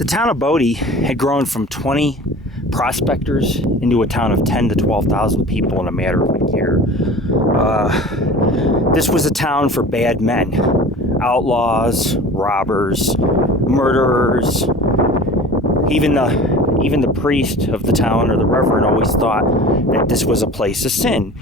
The town of Bodie had grown from 20 prospectors into a town of 10 to 12,000 people in a matter of a year. This was a town for bad men, outlaws, robbers, murderers. Even the priest of the town, or the reverend, always thought that this was a place of sin.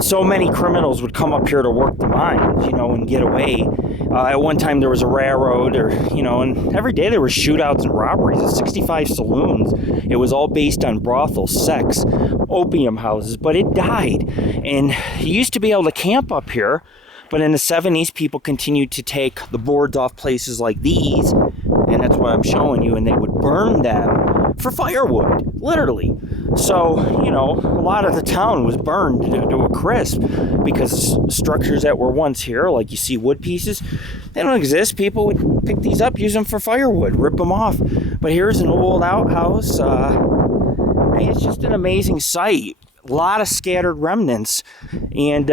So many criminals would come up here to work the mines, and get away. At one time there was a railroad, and every day there were shootouts and robberies at 65 saloons. It was all based on brothels, sex, opium houses, but it died. And you used to be able to camp up here, but in the 70s, people continued to take the boards off places like these, and that's what I'm showing you, and they would burn them for firewood, literally. So, a lot of the town was burned to a crisp because structures that were once here, like you see wood pieces, they don't exist. People would pick these up, use them for firewood, rip them off. But here's an old outhouse. It's just an amazing sight. A lot of scattered remnants. And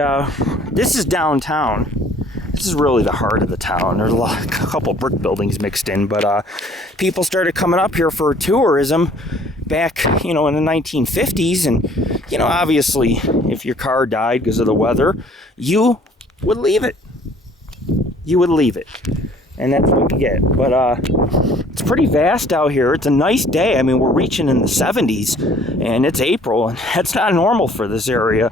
this is downtown. This is really the heart of the town. There's a couple brick buildings mixed in, but people started coming up here for tourism back, in the 1950s. And, obviously, if your car died because of the weather, you would leave it. You would leave it. And that's what you get. But it's pretty vast out here. It's a nice day. I mean, we're reaching in the 70s, and it's April, and that's not normal for this area.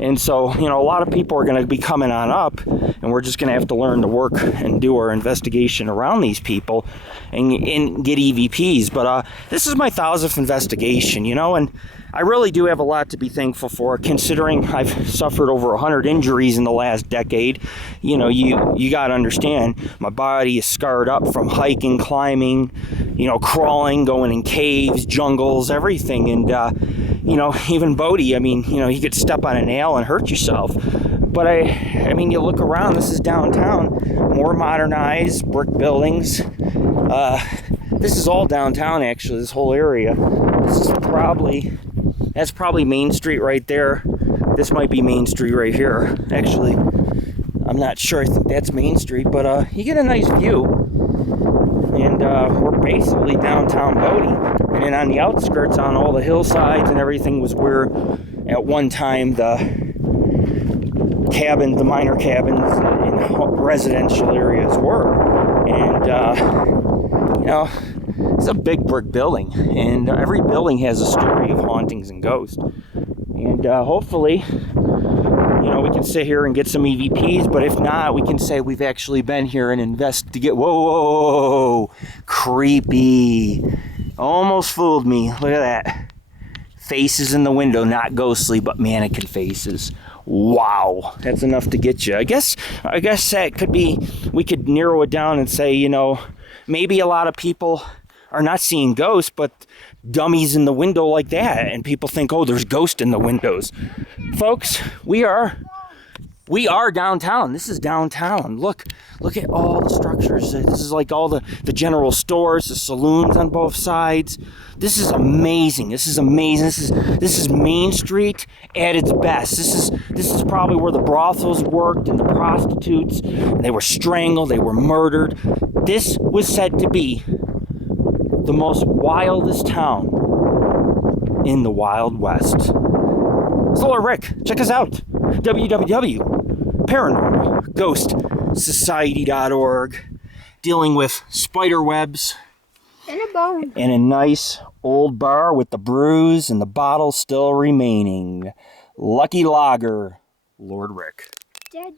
And so, a lot of people are going to be coming on up, and we're just going to have to learn to work and do our investigation around these people and get EVPs. But this is my 1,000th investigation, and I really do have a lot to be thankful for, considering I've suffered over 100 injuries in the last decade. You got to understand, my body is scarred up from hiking, climbing, crawling, going in caves, jungles, everything. And, even Bodie, you could step on a nail and hurt yourself. But you look around, this is downtown, more modernized, brick buildings. This is all downtown, actually, this whole area. That's probably Main Street right there. This might be Main Street right here, actually. I'm not sure. I think that's Main Street, but you get a nice view. And we're basically downtown Bodie. And then on the outskirts, on all the hillsides and everything, was where at one time the minor cabins and residential areas were. And, it's a big brick building, and every building has a story of hauntings and ghosts. And hopefully, we can sit here and get some EVPs, but if not, we can say we've actually been here and investigate. Whoa, creepy. Almost fooled me. Look at that. Faces in the window, not ghostly, but mannequin faces. Wow, that's enough to get you. I guess that could be, we could narrow it down and say, maybe a lot of people are not seeing ghosts, but dummies in the window like that, and people think, oh, there's ghosts in the windows. Folks, we are downtown. This is downtown. Look at all the structures. This is like all the general stores, the saloons on both sides. This is amazing. This is Main Street at its best. This is probably where the brothels worked and the prostitutes. They were strangled. They were murdered. This was said to be the most wildest town in the Wild West. Solar Rick, check us out. www.paranormalghostsociety.org. Dealing with spider webs and a bone. And a nice old bar with the brews and the bottle still remaining. Lucky Lager, Lord Rick. Dead.